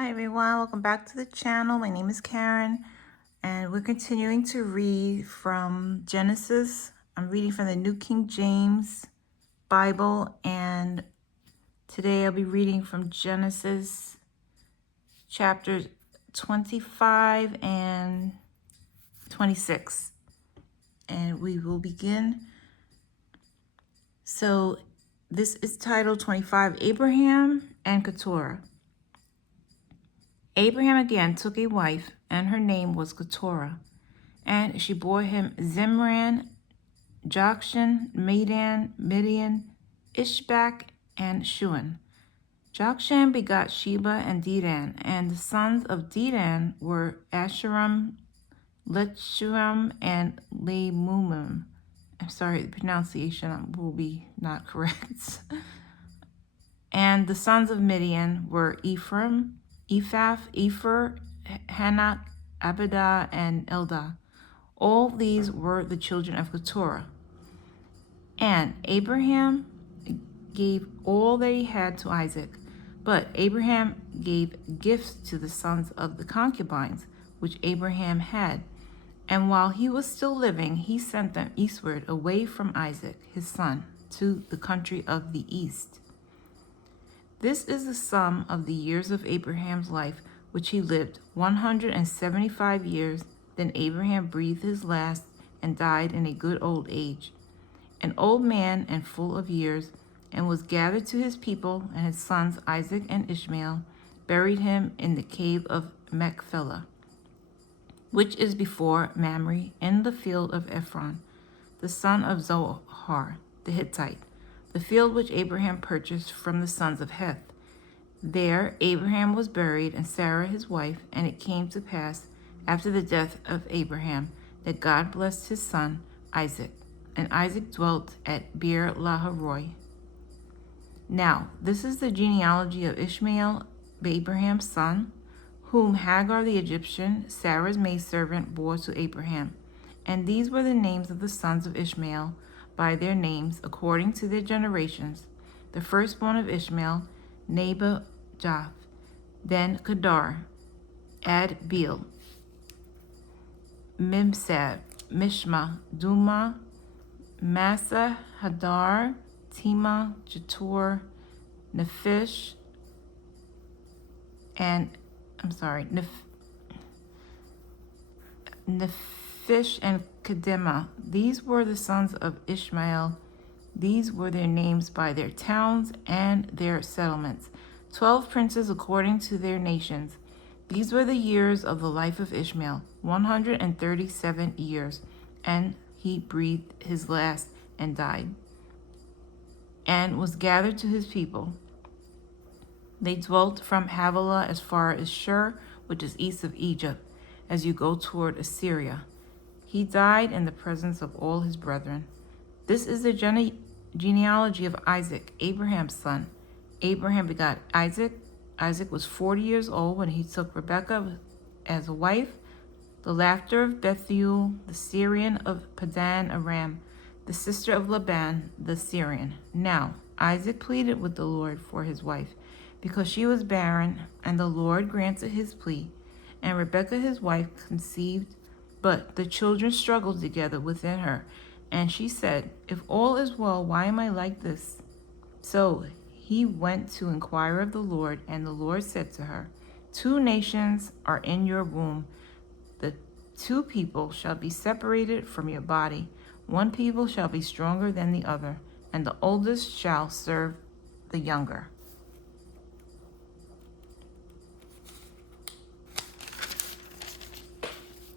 Hi everyone, welcome back to the channel. My name is Karen and we're continuing to read from Genesis. I'm reading from the New King James Bible, and today I'll be reading from Genesis chapters 25 and 26. And we will begin. So this is titled 25, Abraham and Keturah. Abraham again took a wife, and her name was Keturah. And she bore him Zimran, Jokshan, Medan, Midian, Ishbak, and Shuan. Jokshan begot Sheba and Dedan, and the sons of Dedan were Asheram, Lechuam, and Lemumim. I'm sorry, the pronunciation will be not correct. And the sons of Midian were Ephraim, Ephah, Epher, Hanak, Abidah, and Eldah. All these were the children of Keturah. And Abraham gave all that he had to Isaac. But Abraham gave gifts to the sons of the concubines, which Abraham had. And while he was still living, he sent them eastward away from Isaac, his son, to the country of the east. This is the sum of the years of Abraham's life, which he lived, 175 years. Then Abraham breathed his last and died in a good old age, an old man and full of years, and was gathered to his people, and his sons Isaac and Ishmael buried him in the cave of Machpelah, which is before Mamre, in the field of Ephron, the son of Zohar the Hittite, the field which Abraham purchased from the sons of Heth. There Abraham was buried, and Sarah his wife. And it came to pass, after the death of Abraham, that God blessed his son Isaac. And Isaac dwelt at Beer Laharoi. Now this is the genealogy of Ishmael, Abraham's son, whom Hagar the Egyptian, Sarah's maidservant, bore to Abraham. And these were the names of the sons of Ishmael, by their names, according to their generations. The firstborn of Ishmael, Nebajoth, then Kedar, Adbeel, Mibsam, Mishma, Duma, Massa, Hadar, Tema, Jetur, Nephish, Nephish and Kedema. These were the sons of Ishmael. These were their names by their towns and their settlements, 12 princes according to their nations. These were the years of the life of Ishmael, 137 years, and he breathed his last and died, and was gathered to his people. They dwelt from Havilah as far as Shur, which is east of Egypt, as you go toward Assyria. He died in the presence of all his brethren. This is the genealogy of Isaac, Abraham's son. Abraham begot Isaac. Isaac was 40 years old when he took Rebekah as a wife, the laughter of Bethuel, the Syrian of Padan Aram, the sister of Laban, the Syrian. Now Isaac pleaded with the Lord for his wife, because she was barren, and the Lord granted his plea. And Rebekah his wife conceived, but the children struggled together within her. And she said, "If all is well, why am I like this?" So he went to inquire of the Lord, and the Lord said to her, "Two nations are in your womb. The two people shall be separated from your body. One people shall be stronger than the other, and the oldest shall serve the younger."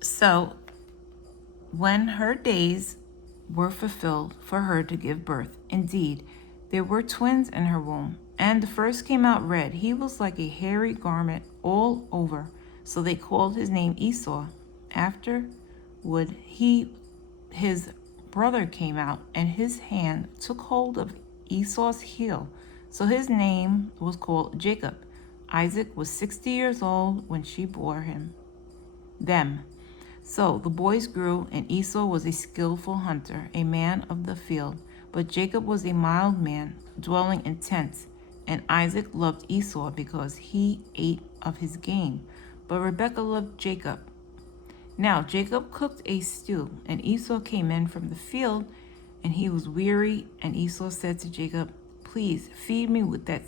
So when her days were fulfilled for her to give birth, indeed, there were twins in her womb, and the first came out red. He was like a hairy garment all over, so they called his name Esau. Afterward, his brother came out, and his hand took hold of Esau's heel, so his name was called Jacob. Isaac was 60 years old when she bore them. So the boys grew, and Esau was a skillful hunter, a man of the field, but Jacob was a mild man, dwelling in tents. And Isaac loved Esau because he ate of his game, but Rebekah loved Jacob. Now Jacob cooked a stew, and Esau came in from the field, and he was weary. And Esau said to Jacob, "Please feed me with that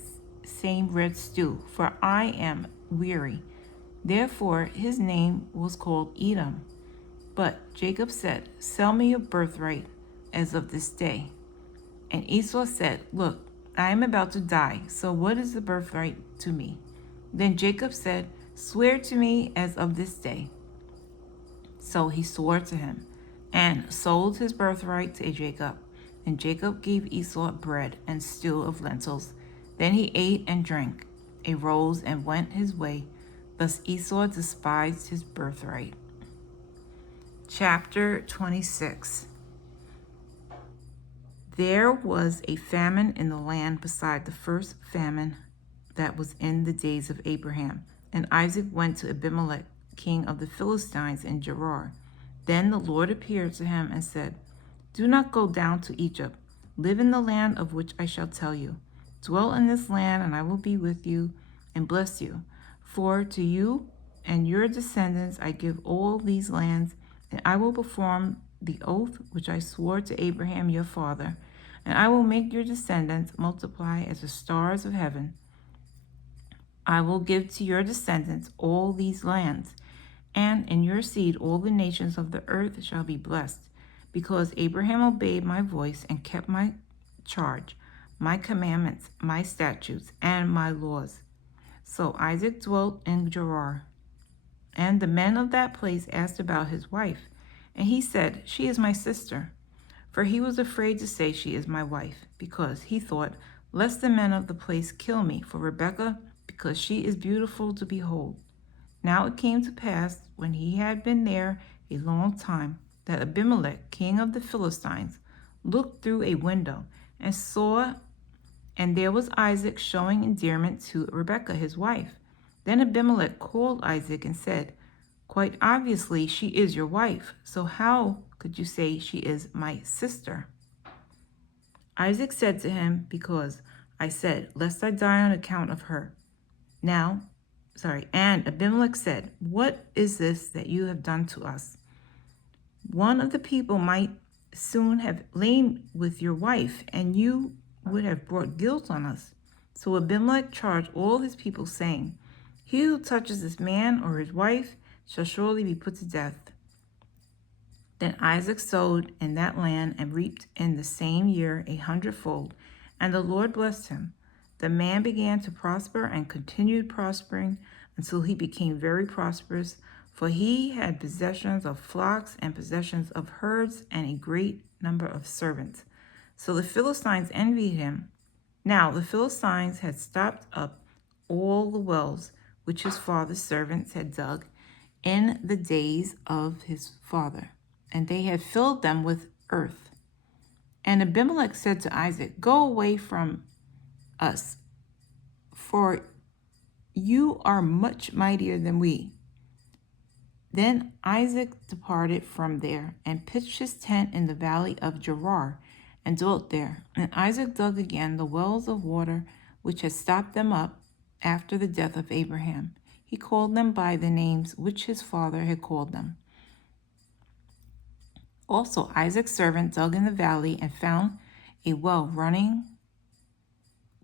same red stew, for I am weary." Therefore his name was called Edom. But Jacob said, "Sell me your birthright as of this day." And Esau said, "Look, I am about to die, so what is the birthright to me?" Then Jacob said, "Swear to me as of this day." So he swore to him, and sold his birthright to Jacob. And Jacob gave Esau bread and stew of lentils. Then he ate and drank, arose and went his way. Thus Esau despised his birthright. Chapter 26. There was a famine in the land beside the first famine that was in the days of Abraham. And Isaac went to Abimelech, king of the Philistines, in Gerar. Then the Lord appeared to him and said, "Do not go down to Egypt. Live in the land of which I shall tell you. Dwell in this land, and I will be with you and bless you. For to you and your descendants I give all these lands, and I will perform the oath which I swore to Abraham your father, and I will make your descendants multiply as the stars of heaven. I will give to your descendants all these lands, and in your seed all the nations of the earth shall be blessed, because Abraham obeyed my voice and kept my charge, my commandments, my statutes, and my laws." So Isaac dwelt in Gerar. And the men of that place asked about his wife, and he said, "She is my sister." For he was afraid to say, "She is my wife," because he thought, "Lest the men of the place kill me for Rebekah, because she is beautiful to behold." Now it came to pass, when he had been there a long time, that Abimelech, king of the Philistines, looked through a window and saw, and there was Isaac showing endearment to Rebekah his wife. Then Abimelech called Isaac and said, "Quite obviously she is your wife, so how could you say she is my sister?" Isaac said to him, "Because I said, lest I die on account of her." And Abimelech said, "What is this that you have done to us? One of the people might soon have lain with your wife, and you would have brought guilt on us." So Abimelech charged all his people, saying, "He who touches this man or his wife shall surely be put to death." Then Isaac sowed in that land and reaped in the same year 100-fold, and the Lord blessed him. The man began to prosper and continued prospering until he became very prosperous, for he had possessions of flocks and possessions of herds and a great number of servants. So the Philistines envied him. Now the Philistines had stopped up all the wells which his father's servants had dug in the days of his father, and they had filled them with earth. And Abimelech said to Isaac, "Go away from us, for you are much mightier than we." Then Isaac departed from there and pitched his tent in the valley of Gerar and dwelt there. And Isaac dug again the wells of water which had stopped them up after the death of Abraham. He called them by the names which his father had called them. Also Isaac's servant dug in the valley and found a well running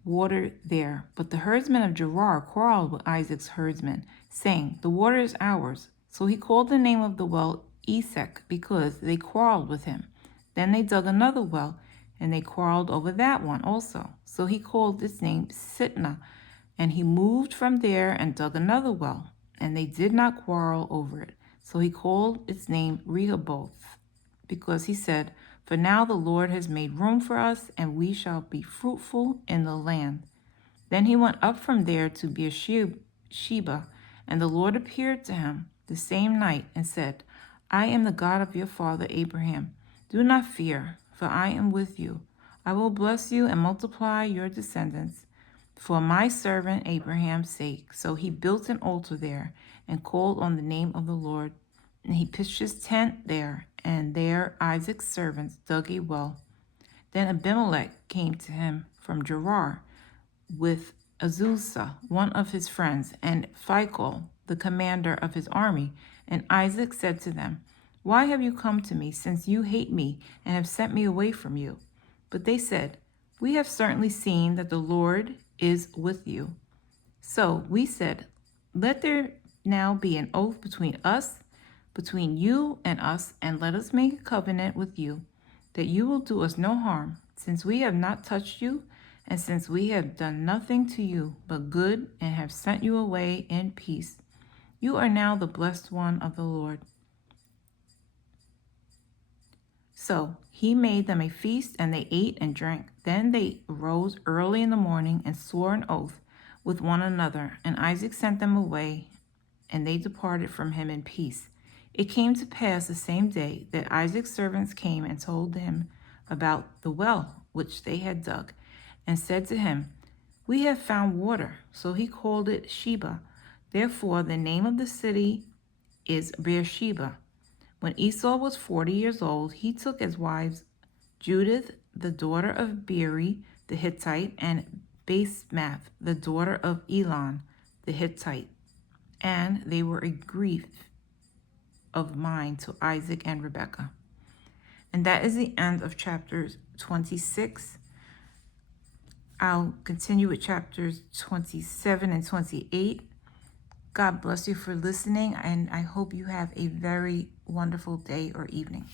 water there. But the herdsmen of Gerar quarreled with Isaac's herdsmen, saying, "The water is ours." So he called the name of the well Esek, because they quarreled with him. Then they dug another well, and they quarreled over that one also. So he called its name Sitnah, and he moved from there and dug another well, and they did not quarrel over it. So he called its name Rehoboth, because he said, "For now the Lord has made room for us, and we shall be fruitful in the land." Then he went up from there to Beersheba, and the Lord appeared to him the same night and said, "I am the God of your father Abraham. Do not fear, for I am with you. I will bless you and multiply your descendants for my servant Abraham's sake." So he built an altar there and called on the name of the Lord. And he pitched his tent there, and there Isaac's servants dug a well. Then Abimelech came to him from Gerar, with Azusa, one of his friends, and Phicol, the commander of his army. And Isaac said to them, Why have you come to me, since you hate me and have sent me away from you? But they said, We have certainly seen that the Lord is with you. So we said, Let there now be an oath between us, between you and us, and let us make a covenant with you, that you will do us no harm, since we have not touched you, and since we have done nothing to you but good, and have sent you away in peace. You are now the blessed one of the Lord. So he made them a feast, and they ate and drank. Then they arose early in the morning and swore an oath with one another. And Isaac sent them away, and they departed from him in peace. It came to pass the same day that Isaac's servants came and told him about the well which they had dug, and said to him, We have found water. So he called it Sheba. Therefore the name of the city is Beersheba. When Esau was 40 years old, he took as wives Judith, the daughter of Beeri the Hittite, and Basemath, the daughter of Elon the Hittite. And they were a grief of mind to Isaac and Rebekah. And that is the end of chapters 26. I'll continue with chapters 27 and 28. God bless you for listening, and I hope you have a very wonderful day or evening.